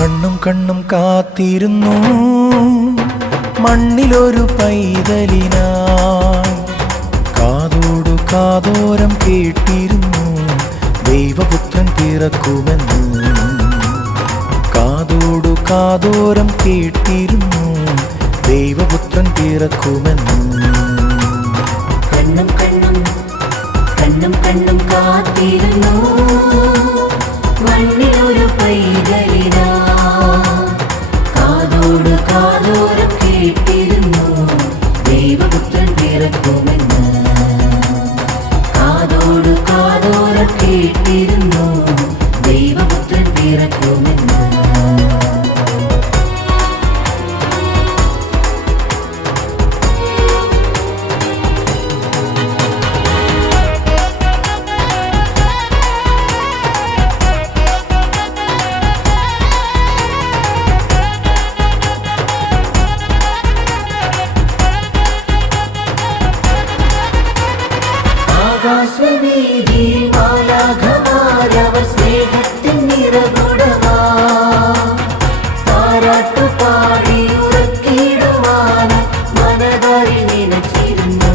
കണ്ണും കണ്ണും കാത്തിരുന്നു മണ്ണിലൊരു പൈതലിനായി. കാതോടു കാതോരം കേട്ടിരുന്നു ദൈവപുത്രൻ പിറക്കുമെന്ന്. കാതോടു കാതോരം കേട്ടിരുന്നു ദൈവപുത്രൻ പിറക്കുമെന്ന്. കണ്ണും കണ്ണും കണ്ണും കണ്ണും കാത്തിരുന്നു മണ്ണിലൊരു പൈതലിനാ. കാതോട് കാതോരം കേട്ടിരുന്നു ദൈവപുത്രൻ പിറക്കുമെന്ന്. കാതോട് കാതോരം കേട്ടിരുന്നു ദൈവപുത്രൻ പിറക്കുമെന്ന്. ആകാശവീതിയിൽ മാലാഖമാരവർ സ്നേഹത്തിൻ നിറകുടമാ. താരാട്ടുപാടി ഉറക്കിടുവാൻ മനതാരിൽ നിലച്ചിരുന്നു.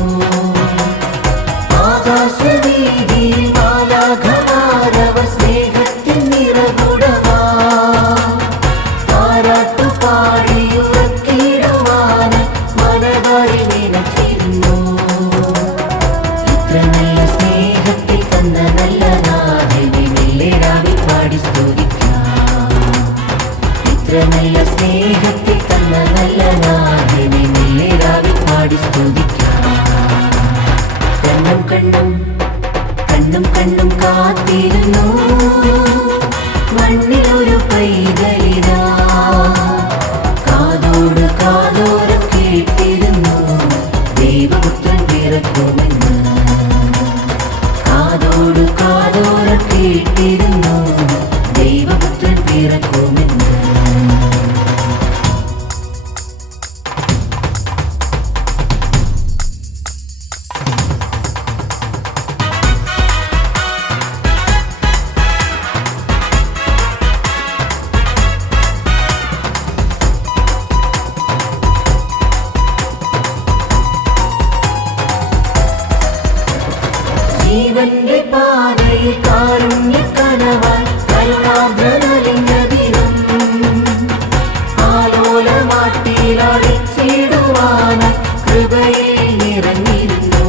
ആകാശവീതിയിൽ മാലാഖമാരവർ സ്നേഹത്തിൻ നിറകുടമാ. താരാട്ടുപാടി ഉറക്കിടുവാൻ മനതാരിൽ നിലച്ചിരുന്നു. നല്ല സ്നേഹത്തിൽ തന്ന നല്ല നാഥനെ മെല്ലെരാവി പാടി സ്തുതിക്കാം. ഇത്ര നല്ല സ്നേഹത്തിൽ തന്ന നല്ല നാഥനെ മെല്ലെരാവി പാടി സ്തുതിക്കാം. കണ്ണും കണ്ണും കണ്ണും കണ്ണും കാത്തിരുന്നു മണ്ണിലൊരു പൈതലിനാ. കാതോട് കാതോരം കേട്ടിരുന്നു ദൈവപുത്രൻ പിറക്കുമെന്ന്. കാതോട് കാതോരം കേട്ടിരുന്നു ദൈവപുത്രൻ പിറക്കുമെന്ന്. ജീവന്റെ പാതയിൽ കാരുണ്യക്കനവായി കരുണാദ്രനലിഞ്ഞ ദിനം. ആലോലമാട്ടിയിലടിച്ചിടുവാൻ കൃപയിൽ നിറഞ്ഞിരുന്നു.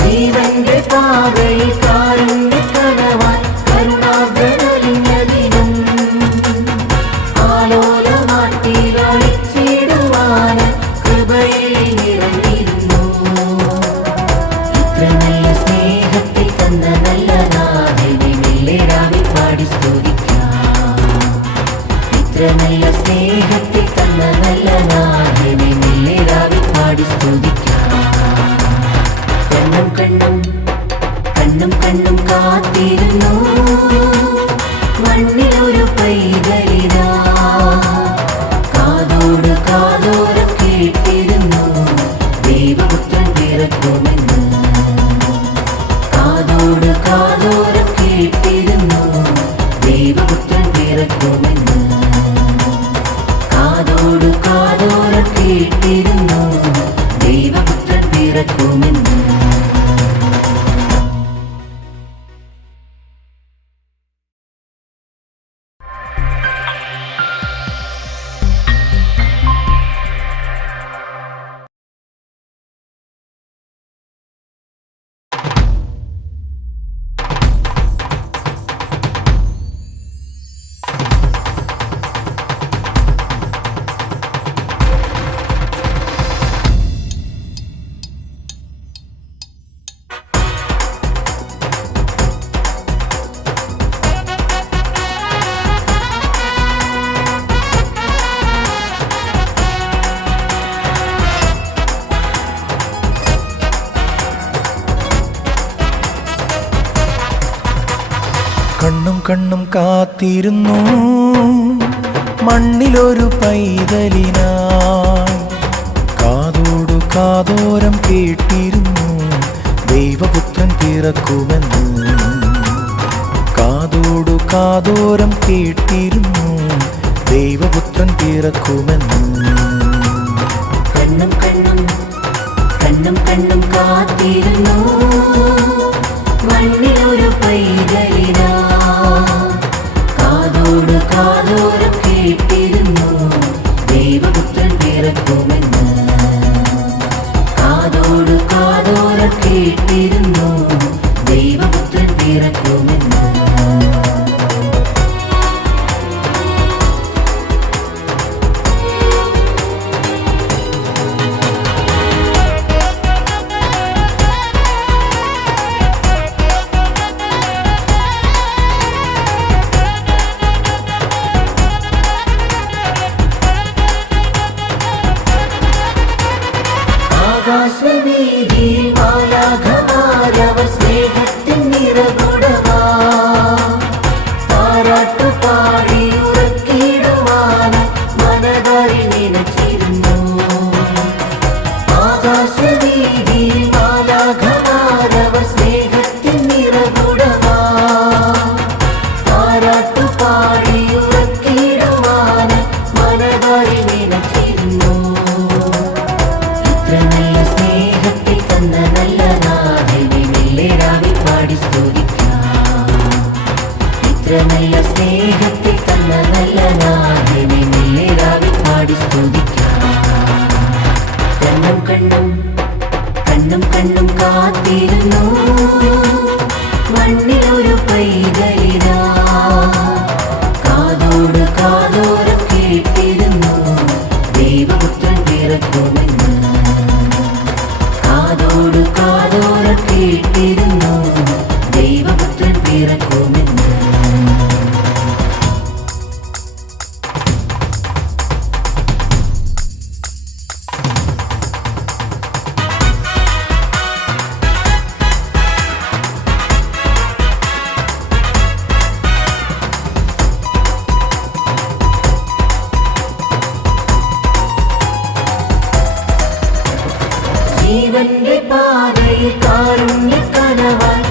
ജീവന്റെ പാതയിൽ കാരുണ്യക്കനവായി കരുണാദ്രനലിഞ്ഞ ദിനം. ആലോലമാട്ടിയിലടിച്ചിടുവാൻ കൃപയിൽ നിറഞ്ഞിരുന്നു. ഇത്ര നല്ല സ്നേഹത്തിൽ തന്ന നല്ല നാഥനെ മെല്ലെരാവി പാടി സ്തുതിക്കാം. ഇത്ര നല്ല സ്നേഹത്തിൽ തന്ന നല്ല നാഥനെ മെല്ലെരാവി പാടി സ്തുതിക്കാം. കണ്ണും കണ്ണും കണ്ണും കണ്ണും കാത്തിരുന്നു മണ്ണിലൊരു പൈതലിനാ. കാതോട് കാതോരം കേട്ടിരുന്നു ദൈവപുത്രൻ പിറക്കുമെന്ന്. കാതോട് കാതോരം കേട്ടിരുന്നു ദൈവപുത്രൻ പിറക്കുമെന്ന്. കാതോട് കാതോരം കേട്ടിരുന്നു ദൈവപുത്രൻ പിറക്കുമെന്ന്. കണ്ണും കണ്ണും കാത്തിരുന്നു മണ്ണിലൊരു പൈതലിനായി. കാതോടു കാതോരം കേട്ടിരുന്നു ദൈവപുത്രൻ പിറക്കുമെന്ന്. കാതോടു കാതോരം കേട്ടിരുന്നു ദൈവപുത്രൻ പിറക്കുമെന്ന്. കണ്ണും കണ്ണും കണ്ണും കണ്ണും കാത്തിരുന്നു മണ്ണിലൊരു പൈതലിനാ. കാതോട് കാതോരം കേട്ടിരുന്നു ദൈവപുത്രൻ പിറക്കുമെന്ന്. കാതോട് കാതോരം കേട്ടിരുന്നു ദൈവപുത്രൻ പിറക്കുമെന്ന്. ആകാശവീതിയിൽ മാലാഖമാരവർ സ്നേഹത്തിൻ നിറകുടമാ. താരാട്ടുപാടി ഉറക്കിടുവാനായി മനതാരിൽ നിനച്ചിരുന്നു. ആകാശവീതിയിൽ മാലാഖമാരവർ സ്നേഹത്തിൻ നിറകുടമാ. താരാട്ടുപാടി ഉറക്കിടുവാനായി മനതാരിൽ നിനച്ചിരുന്നു. ഇത്ര നല്ല സ്നേഹത്തെ തന്ന നല്ല നാഥനെ മെല്ലെരാവിൽ പാടി സ്തുതിക്കാം. ഇത്ര നല്ല സ്നേഹത്തെ തന്ന നല്ല നാഥനെ മെല്ലെരാവിൽ പാടി സ്തുതിക്കാം. കണ്ണും കണ്ണും കണ്ണും കണ്ണും കാത്തിരുന്നു മണ്ണിലൊരു പൈതലിനാ. കാതോട് കാതോരം കേട്ടിരുന്നു ദൈവപുത്രൻ പിറക്കുമെന്ന്. കാതോട് കാതോരം കേട്ടിരുന്നു ദൈവപുത്രൻ പിറക്കുമെന്ന്. ജീവന്റെ പാതയിൽ കാരുണ്യ കനവായി